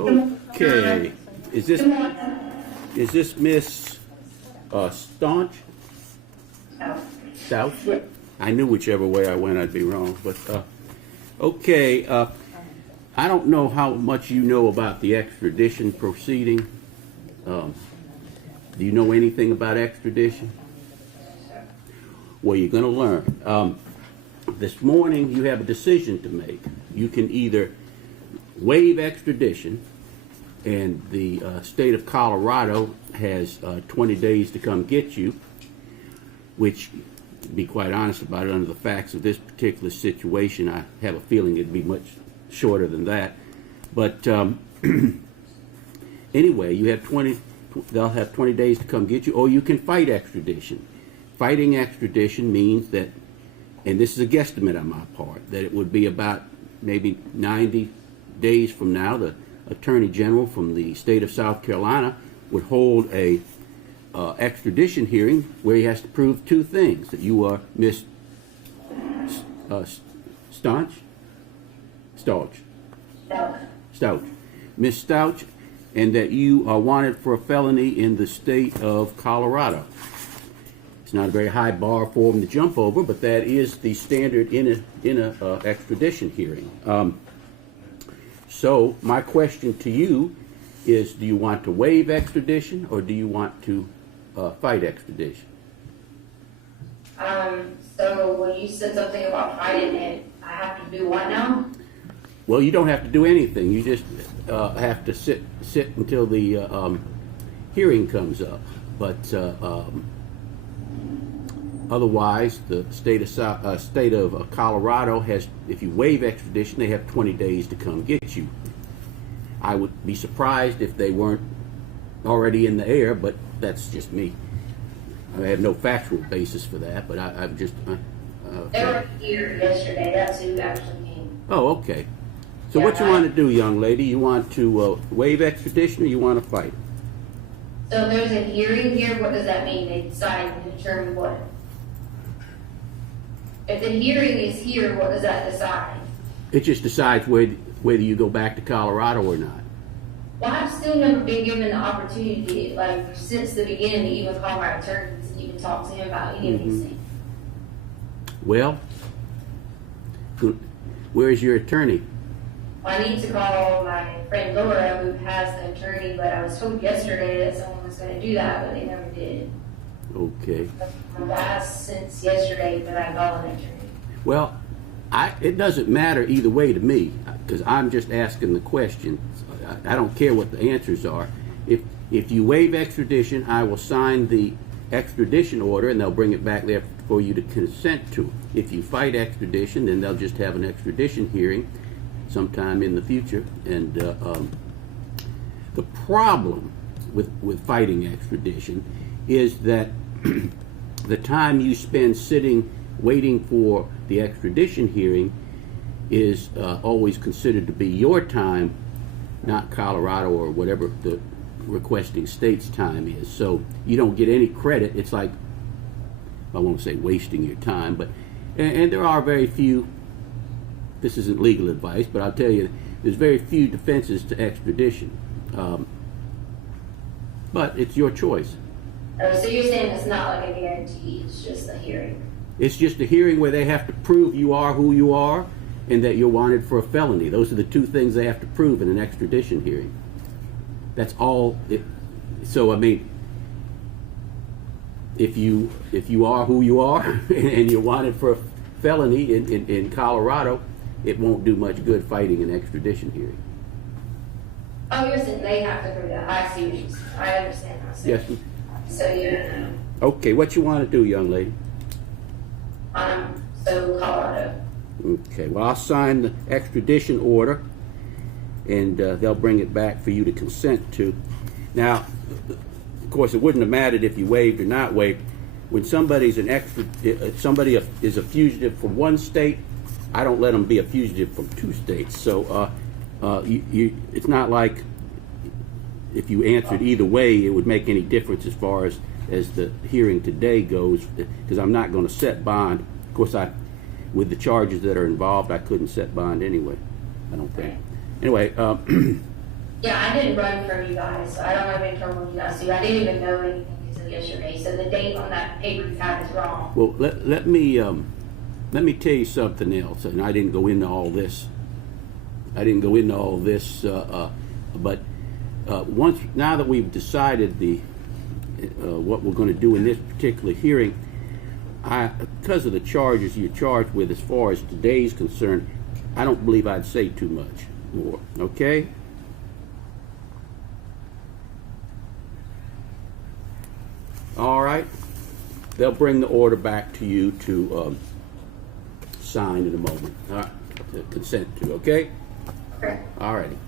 Okay, is this Miss Staunch? Stouch? I knew whichever way I went I'd be wrong, but okay. I don't know how much you know about the extradition proceeding. Do you know anything about extradition? Well, you're going to learn. This morning you have a decision to make. You can either waive extradition, and the state of Colorado has 20 days to come get you, which, to be quite honest about it, under the facts of this particular situation, I have a feeling it'd be much shorter than that. But anyway, you have they'll have 20 days to come get you, or you can fight extradition. Fighting extradition means that, and this is a guesstimate on my part, that it would be about maybe 90 days from now, the Attorney General from the state of South Carolina would hold a extradition hearing where he has to prove two things: that you are Miss Stauch, Miss Stauch, and that you are wanted for a felony in the state of Colorado. It's not a very high bar for them to jump over, but that is the standard in a extradition hearing. So my question to you is: do you want to waive extradition, or do you want to fight extradition? So when you said something about fighting it, I have to do what now? Well, you don't have to do anything. You just have to sit until the hearing comes up. But otherwise, the state of Colorado has, if you waive extradition, they have 20 days to come get you. I would be surprised if they weren't already in the air, but that's just me. I have no factual basis for that, but I've just... they were here yesterday. That's who actually came. Oh, okay. So yeah, what you want to do, young lady? You want to waive extradition, or you want to fight? So there's a hearing here. What does that mean? They decide to determine what? If the hearing is here, what does that decide? It just decides whether you go back to Colorado or not. Well, I've still never been given the opportunity, like, since the beginning, to even call my attorneys and even talk to him about any of these things. Well, where is your attorney? Well, I need to call my friend Laura, who has the attorney, but I was told yesterday that someone was going to do that, but they never did. Okay. I've asked since yesterday that I call an attorney. Well, it doesn't matter either way to me, because I'm just asking the question. I don't care what the answers are. If you waive extradition, I will sign the extradition order, and they'll bring it back there for you to consent to. If you fight extradition, then they'll just have an extradition hearing sometime in the future. And the problem with fighting extradition is that the time you spend sitting waiting for the extradition hearing is always considered to be your time, not Colorado or whatever the requesting state's time is. So you don't get any credit. It's like, I won't say wasting your time, but and there are very few, this isn't legal advice, but I'll tell you, there's very few defenses to extradition. But it's your choice. Oh, so you're saying it's not like a guarantee, it's just a hearing? It's just a hearing where they have to prove you are who you are and that you're wanted for a felony. Those are the two things they have to prove in an extradition hearing. That's all. So, I mean, if you are who you are and you're wanted for a felony in Colorado, it won't do much good fighting an extradition hearing. Oh, you're saying they have to prove that. I see what you're saying. I understand now. Yes. So yeah. Okay, what you want to do, young lady? So Colorado. Okay, well, I'll sign the extradition order, and they'll bring it back for you to consent to. Now, of course, it wouldn't have mattered if you waived or not waived. When somebody is a fugitive from one state, I don't let them be a fugitive from two states. So it's not like if you answered either way, it would make any difference as far as the hearing today goes, because I'm not going to set bond. Of course, with the charges that are involved, I couldn't set bond anyway, I don't think. Anyway, Yeah, I didn't run from you guys, so I don't have any trouble with you guys. So I didn't even know anything until yesterday. So the date on that paper you have is wrong. Well, let me tell you something else, and I didn't go into all this. But now that we've decided what we're going to do in this particular hearing, because of the charges you're charged with as far as today's concerned, I don't believe I'd say too much more. Okay? All right. They'll bring the order back to you to sign in a moment. All right. To consent to. Okay? Okay. All righty.